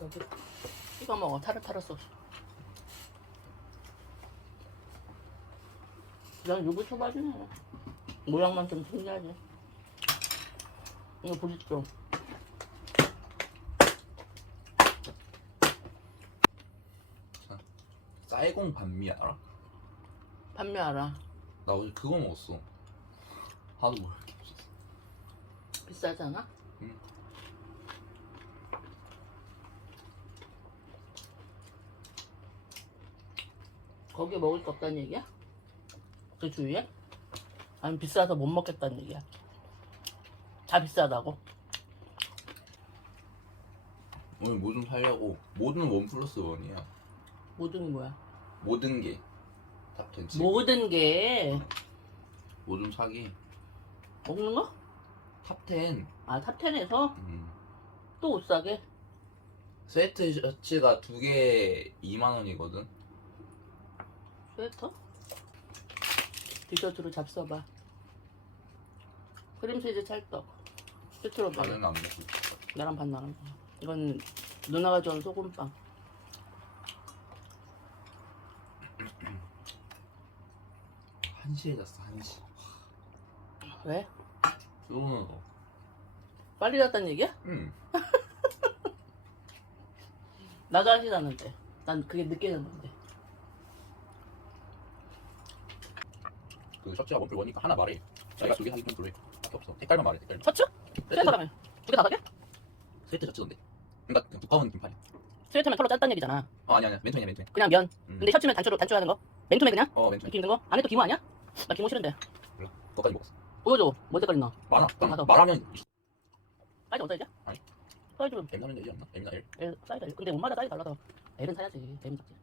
여기 찍어 먹어 타르타르 소스. 난 요거 초밥이네. 모양만 좀 틀려야지. 이거 보십시오. 쌀공 반미 알아? 반미 알아. 나 어제 그거 먹었어. 하도 모르게. 비싸잖아? 응. 거기 먹을 거 없다는 얘기야? 그 주위에? 아니 비싸서 못 먹겠다는 얘기야. 다 비싸다고? 오늘 뭐 좀 살려고 모든 원 플러스 원이야. 모든 게 뭐야? 모든 게 탑텐 치. 모든 게 뭐 좀 사기. 먹는 거? 탑텐. 아 탑텐에서 음. 또옷 사게? 세트 셔츠가 두개 2만 원이거든. 스웨터? 디저트로 잡숴봐. 크림치즈 찰떡. 스트로베리. 나는 안 먹고. 나랑 반 나랑 반. 이건 누나가 좋아하는 소금빵. 한 시에 잤어 한 시. 왜? 피곤해서. 빨리 갔다는 얘기야? 응. 나도 하지 않는데. 난 그게 늦게 잤는데. 그 셔츠가 원플 원이니까 하나 말해. 자기가 두개 하기 좀 그래. 밖에 없어. 색깔만 말해. 색깔. 셔츠? 스웨터라며. 두개다 사게? 세트 셔츠던데. 그러니까 그냥 두꺼운 긴팔이야. 스웨터면 털로 짰다는 얘기잖아. 어 아니 아니야 맨투맨이야 맨투맨. 그냥 면. 음. 근데 셔츠면 단추로 단추하는 거? 맨투맨 그냥? 어 맨투맨. 이렇게 입는 거? 안에 또 기모 아니야? 나 기모 싫은데. 몰라. 그거까지 먹었어. 보여줘. 뭔 색깔 있나? 말아. 가서. 말하면 사이즈 어디야? 아니. 사이즈 M 사면 되지 않나? M이나 L. L 사이즈 L. 근데 엄마다 사이즈 달라서 L은 사야지. M은 작지.